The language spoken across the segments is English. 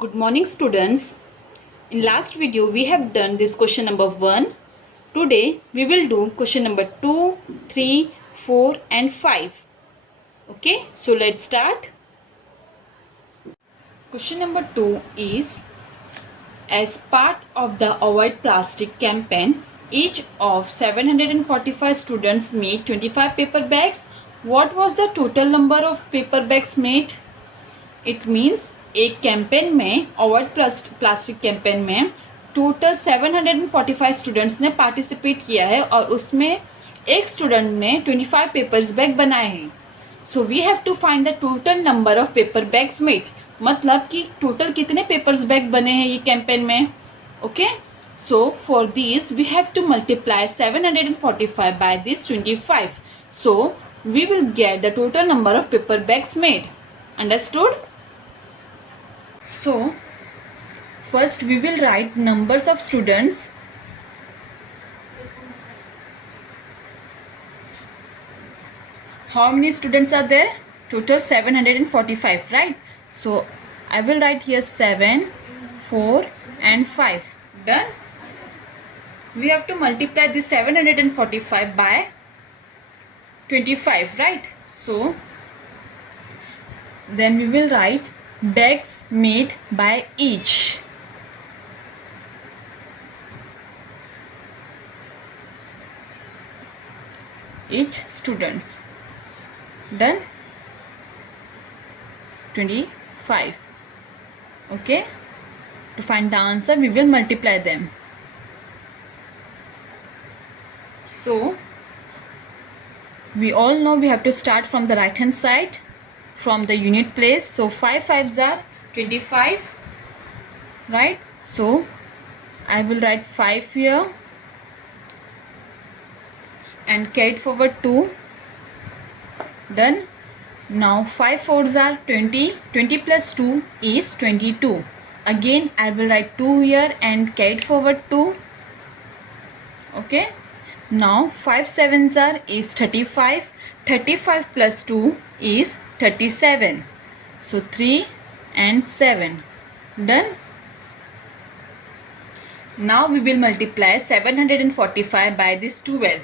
Good morning students. In last video we have done this question number 1. Today we will do question number 2, 3, 4 and 5. Okay, so let's start. Question number 2 is, as part of the Avoid Plastic campaign, each of 745 students made 25 paper bags. What was the total number of paper bags made? It means एक campaign में avoid plastic campaign में total 745 students ने participate किया है और उसमें एक student ने 25 पेपर्स बैग बनाए हैं. So we have to find the total number of paper bags made. मतलब कि टोटल कितने पेपर्स बैग बने हैं ये कैंपेन में. Okay, so for this we have to multiply 745 by this 25. So we will get the total number of paper bags made. Understood? So first we will write numbers of students. How many students are there? Total 745, right? So I will write here 7, 4 and 5. Done? We have to multiply this 745 by 25, right? So then we will write bags made by each. Students. Done? 25. Okay, to find the answer we will multiply them. So we all know we have to start from the right hand side, from the unit place. So 5 5s are 25, right? So I will write 5 here and carry it forward 2. Done. Now 5 4s are 20. 20 plus 2 is 22. Again I will write 2 here and carry it forward 2. Okay. Now 5 7s are is 35. 35 plus 2 is 37. So 3 and 7. Done. Now we will multiply 745 by this 12,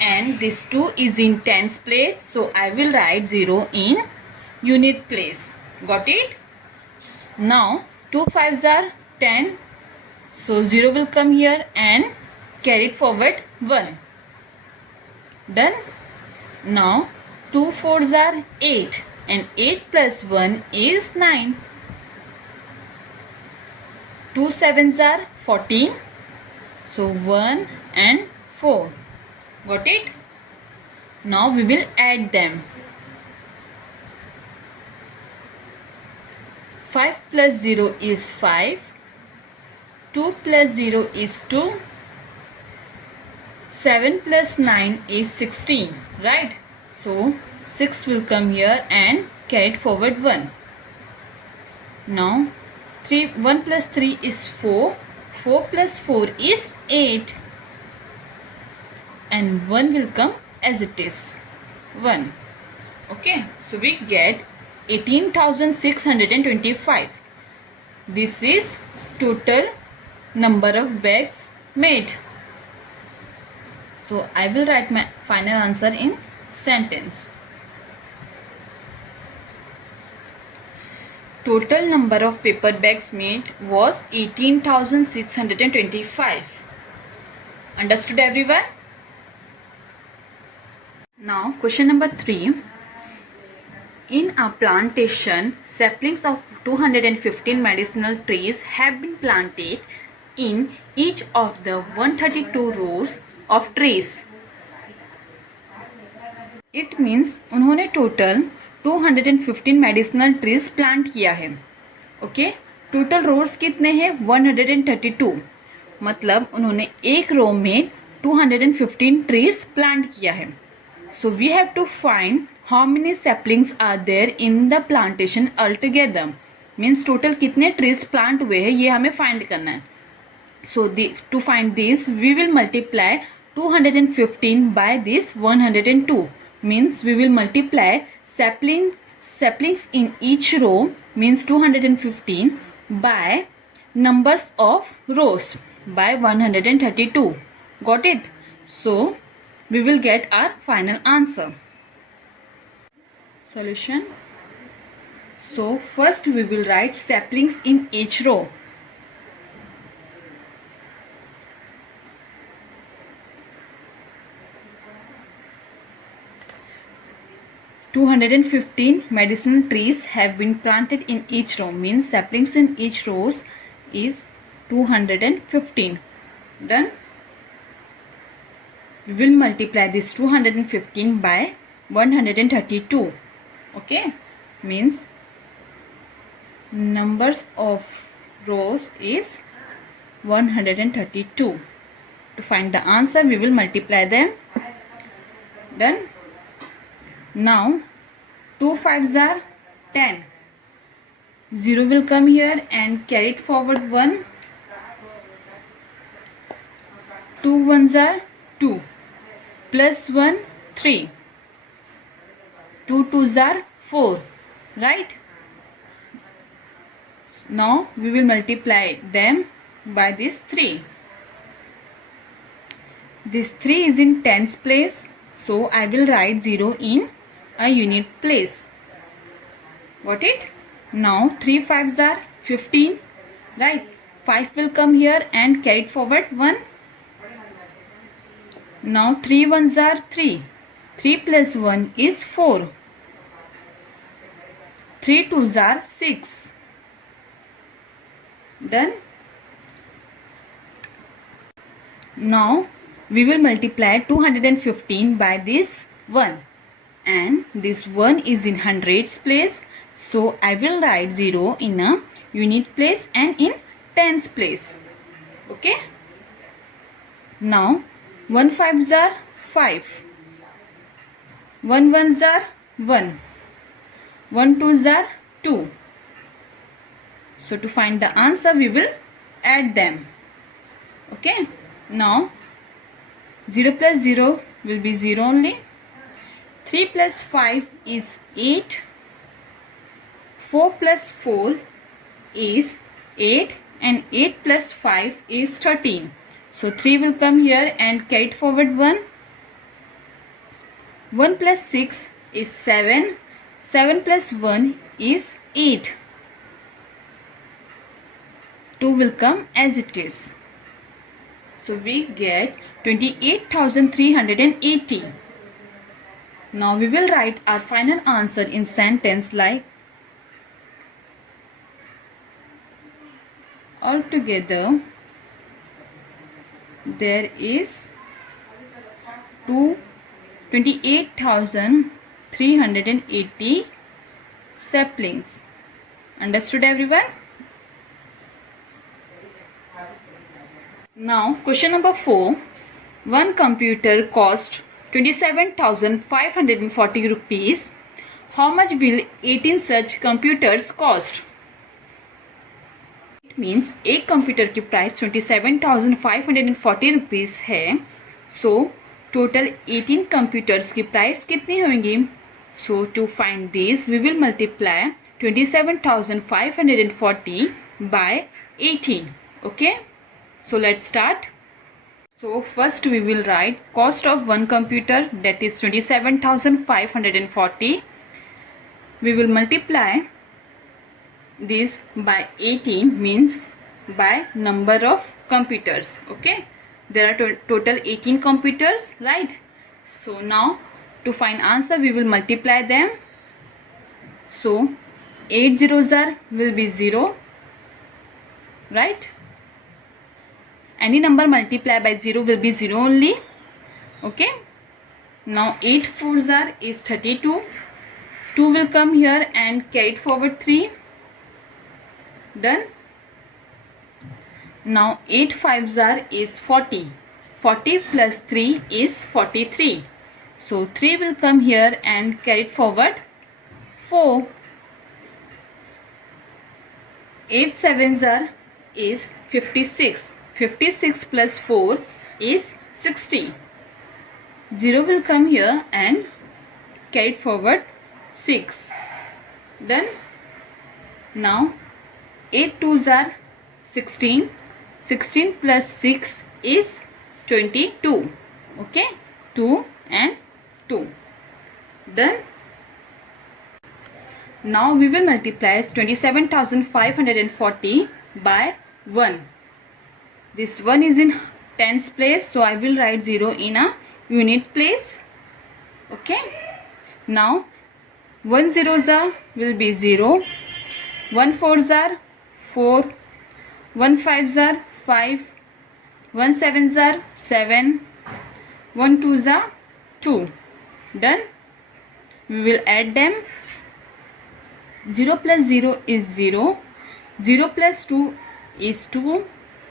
and this 2 is in tens place, so I will write 0 in unit place. Got it? Now 2 5s are 10, so 0 will come here and carry it forward 1. Done. Now 2 4s are 8, and 8 plus 1 is 9. 2 7s are 14. So 1 and 4. Got it? Now we will add them. 5 plus 0 is 5. 2 plus 0 is 2. 7 plus 9 is 16. Right? So 6 will come here and carry it forward 1. Now 1 plus 3 is 4. 4 plus 4 is 8. And 1 will come as it is. 1. Okay. So we get 18,625. This is total number of bags made. So I will write my final answer in sentence. Total number of paper bags made was 18,625. Understood everyone? Now question number 3. In a plantation, saplings of 215 medicinal trees have been planted in each of the 132 rows of trees. It means उन्होंने total 215 medicinal trees plant किया है. Okay, total रोज कितने हैं? 132. मतलब उन्होंने एक रो में 215 trees plant किया है. So we have to find how many saplings are there in the plantation altogether. Means total कितने ट्रीज प्लांट हुए हैं ये हमें फाइंड करना है. So to find this we will multiply 215 by this 102. Means we will multiply saplings in each row means 215 by numbers of rows by 132. Got it? So we will get our final answer. Solution. So first we will write saplings in each row. "215 medicinal trees have been planted in each row" means saplings in each rows is 215. Done. We will multiply this 215 by 132. Okay, means numbers of rows is 132. To find the answer, we will multiply them. Done. Now 2 5s are 10. 0 will come here and carry it forward 1. 2 1s are 2. Plus 1 3. 2 2s are 4. Right? Now we will multiply them by this 3. This 3 is in tens place, so I will write 0 in a unit place. Got it? Now 3 5s are 15. Right? 5 will come here and carry it forward 1. Now 3 1s are 3. 3 plus 1 is 4. 3 2s are 6. Done. Now we will multiply 215 by this 1, and this 1 is in hundreds place, so I will write 0 in a unit place and in tens place. Okay. Now 1 5s are 5. 1 1s are 1. 1 2s are 2. So to find the answer, we will add them. Okay. Now 0 plus 0 will be 0 only. 3 plus 5 is 8. 4 plus 4 is 8, and 8 plus 5 is 13. So 3 will come here and carry it forward 1. 1 plus 6 is 7. 7 plus 1 is 8. 2 will come as it is. So we get 28,380. Now we will write our final answer in sentence like: altogether there is 28,380 saplings. Understood, everyone? Now question number 4. One computer cost 27,540 rupees. How much will 18 such computers cost? It means एक computer की price 27,540 rupees है. So total 18 computers की price कितनी होंगी? So to find this we will multiply 27,540 by 18. Okay. So let's start. So first we will write cost of one computer, that is 27,540. We will multiply this by 18, means by number of computers. Okay. There are total 18 computers, right? So now to find answer, we will multiply them. So 8 zeros will be 0, right? Any number multiplied by 0 will be 0 only. Okay. Now 8 4s is 32. 2 will come here and carry it forward 3. Done. Now 8 5s is 40. 40 plus 3 is 43. So 3 will come here and carry it forward 4. 8 7s is 56. 56 plus 4 is 60. 0 will come here and carry it forward 6. Done. Now 8 2s are 16. 16 plus 6 is 22. Okay, 2 and 2. Done. Now we will multiply 27,540 by 1. This 1 is in tens place, so I will write 0 in a unit place. Okay. Now 1 zeros are will be 0, 1 fours are 4, 1 fives are 5, 1 sevens are 7, 1 twos are 2. Done. We will add them. 0 plus 0 is 0, 0 plus 2 is 2,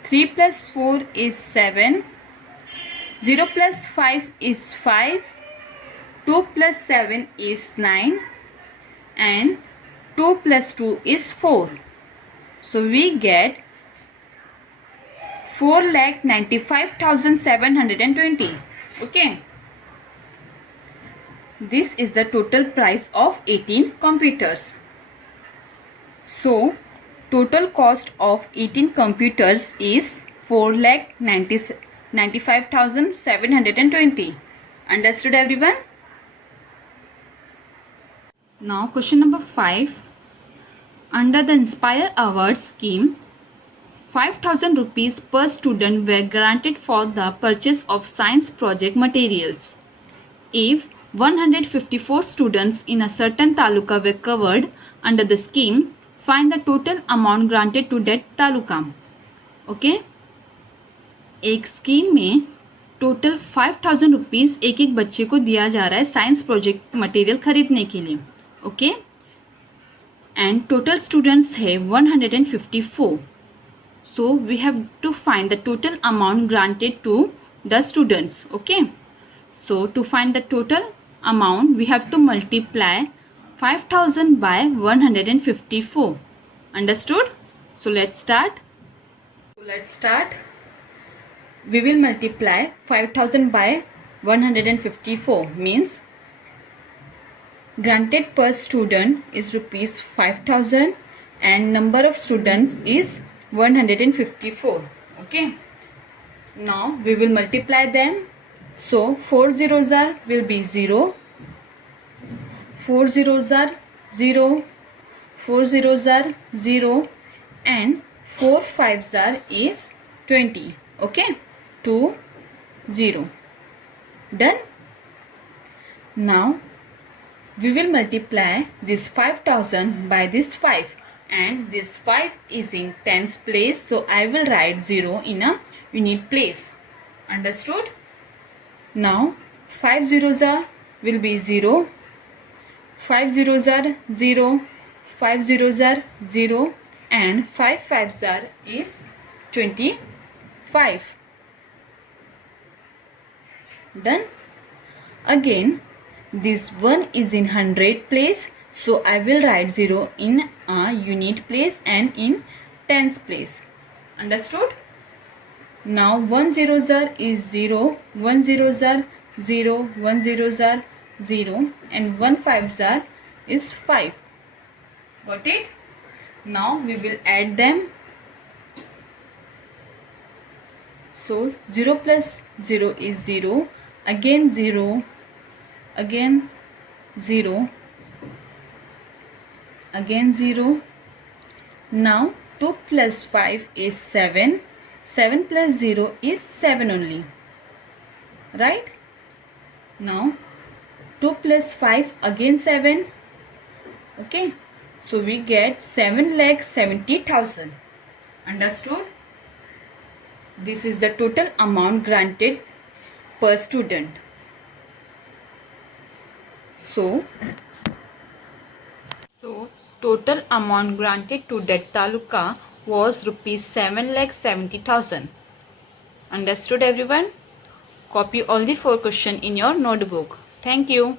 3 plus 4 is 7, 0 plus 5 is 5, 2 plus 7 is 9, and 2 plus 2 is 4. So we get 4,95,720. Okay. This is the total price of 18 computers. So total cost of 18 computers is 4,95,720. Understood everyone? Now question number 5. Under the Inspire Awards scheme, 5,000 rupees per student were granted for the purchase of science project materials. If 154 students in a certain taluka were covered under the scheme, find the total amount granted to that taluka. Okay? एक scheme में total 5,000 rupees एक एक बच्चे को दिया जा रहा है साइंस प्रोजेक्ट मटेरियल खरीदने के लिए. ओके. एंड टोटल स्टूडेंट्स है 154. So we have to find the total amount granted to the students. Okay. So to find the total amount we have to multiply 5,000 by 154. Understood? So let's start. We will multiply 5,000 by 154 means granted per student is rupees 5,000 and number of students is 154. Okay. Now we will multiply them. So 4 zeros are will be 0, 4 zeros are 0, 4 zeros are 0, and 4 fives are is 20. Okay, 2 0. Done. Now we will multiply this 5,000 by this 5, and this 5 is in tens place, so I will write 0 in a unit place. Understood? Now 5 zeros are will be 0, 5 zeros are 0, 5 zeros are 0, and 5 fives are is 25. Done. Again this 1 is in 100 place, so I will write 0 in a unit place and in tens place. Understood? Now 1 zeros are is 0, 1 zeros are 0, 1 zeros are 0, and 1 fives are is 5. Got it? Now we will add them. So 0 plus 0 is 0, again 0, again 0, again 0. Now 2 plus 5 is 7. 7 plus 0 is 7 only. Right? Now 2 plus 5 again 7. Okay. So we get 7,70,000. Understood? This is the total amount granted per student. So total amount granted to that taluka was rupees 7,70,000. Understood everyone? Copy all the 4 questions in your notebook. Thank you.